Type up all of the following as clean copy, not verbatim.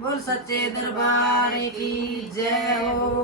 बोल सच्चे दरबार की जय हो।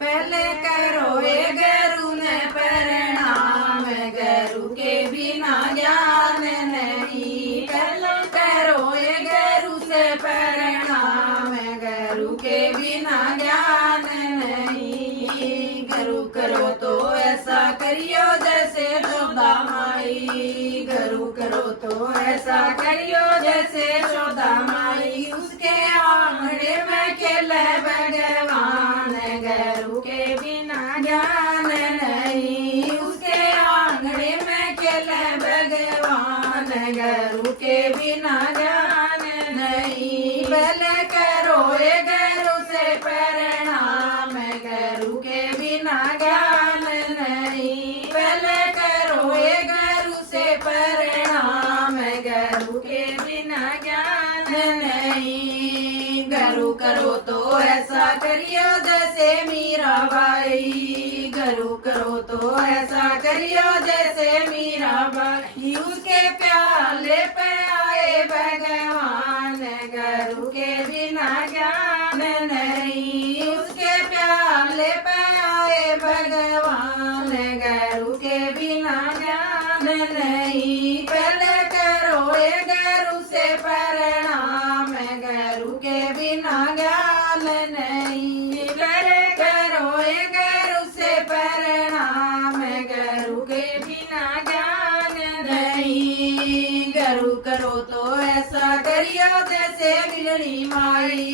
पहले करो ये गुरु ने प्रणाम, गुरु के बिना ज्ञान नहीं। पहले करो ये गुरु से प्रणाम, गुरु के बिना ज्ञान नहीं। गुरु करो तो ऐसा करियो जैसे यशोदा माई, गुरु करो तो ऐसा करियो जैसे यशोदा माई। उसके आंगने में खेले भगवान, गुरु के बिना ज्ञान नहीं। उसके आंगने में खेले भगवान, गुरु के बिना ज्ञान नहीं। पहले करो ये गुरु से प्रणाम, गुरु के बिना ज्ञान नहीं। पहले करो ये गुरु से प्रणाम, गुरु के बिना ज्ञान नहीं। गुरु करो तो ऐसा करियो जैसे मीराबाई, गुरु करो तो ऐसा करियो जैसे मीराबाई। उसके प्याले पे आए भगवान, गुरु के बिना ज्ञान नहीं। उसके प्याले पे आए भगवान, गुरु के बिना ज्ञान नहीं। पहले करो ये गुरु से प्रणाम, गुरु के बिना ज्ञान नहीं। पहले करो ये गुरु से प्रणाम, गुरु के बिना ज्ञान नहीं। गुरु करो तो ऐसा करियो जैसे मिलनी माई,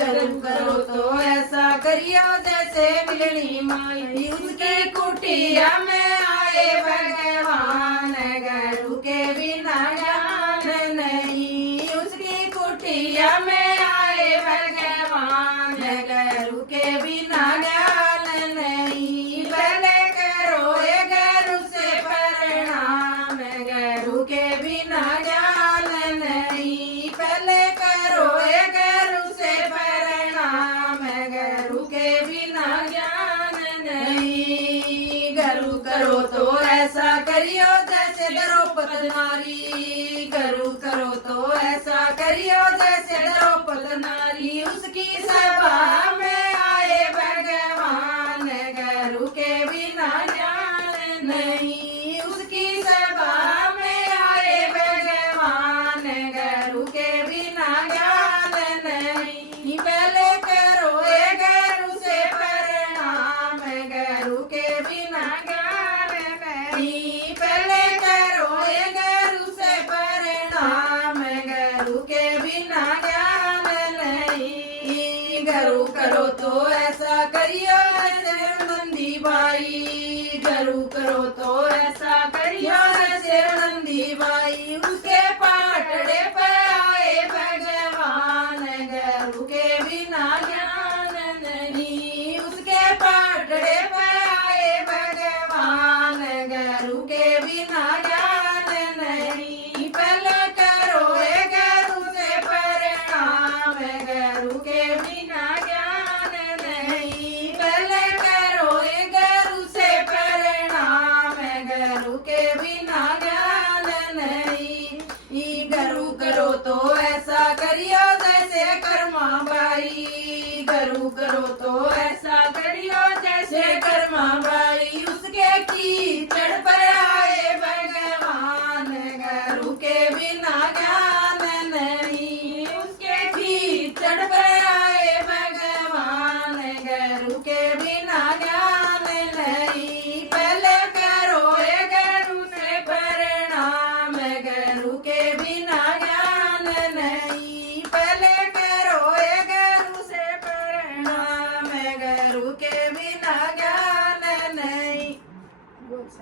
गुरु करो तो ऐसा करियो जैसे मिलनी माई। उसके कुटिया में आए भगवान, गुरु के बिना ज्ञान नहीं। उसकी कुटिया में आए भगवान, गुरु के बिना ज्ञान नहीं। पहले करो ये गुरु से प्रणाम, गुरु के बिना ज्ञान नहीं। पहले करो ये गुरु से प्रणाम, गुरु के बिना ज्ञान नहीं। गुरु करो तो ऐसा करियो जैसे द्रौपदी नारी, गुरु करो तो ऐसा करियो जैसे द्रौपदी नारी। उसकी सभा में आए भगवान, गुरु के बिना ज्ञान नहीं। उसकी सभा में आए भगवान, गुरु के बिना ज्ञान नहीं। पहले करो ये गुरु से प्रणाम, गुरु के बिना ज्ञान नहीं। पहले करो ये गुरु से प्रणाम, गुरु के बिना ज्ञान नहीं। गुरु करो तो ऐसा करियो जैसे नंदी बाई, गुरु करो तो ऐसा करियो जैसे नंदी बाई। उसके पाटड़े पे आए भगवान, गुरु के बिना ज्ञान नहीं। उसके पाटड़े पे आए भगवान, गुरु के बिना ज्ञान नहीं। पहले करो ये गुरु से प्रणाम, गुरु के बिना ज्ञान नहीं। पहले करो ये गुरु से प्रणाम, गुरु के बिना ज्ञान नहीं। गुरु करो तो ऐसा करियो जैसे कर्मा बाई, गुरु करो तो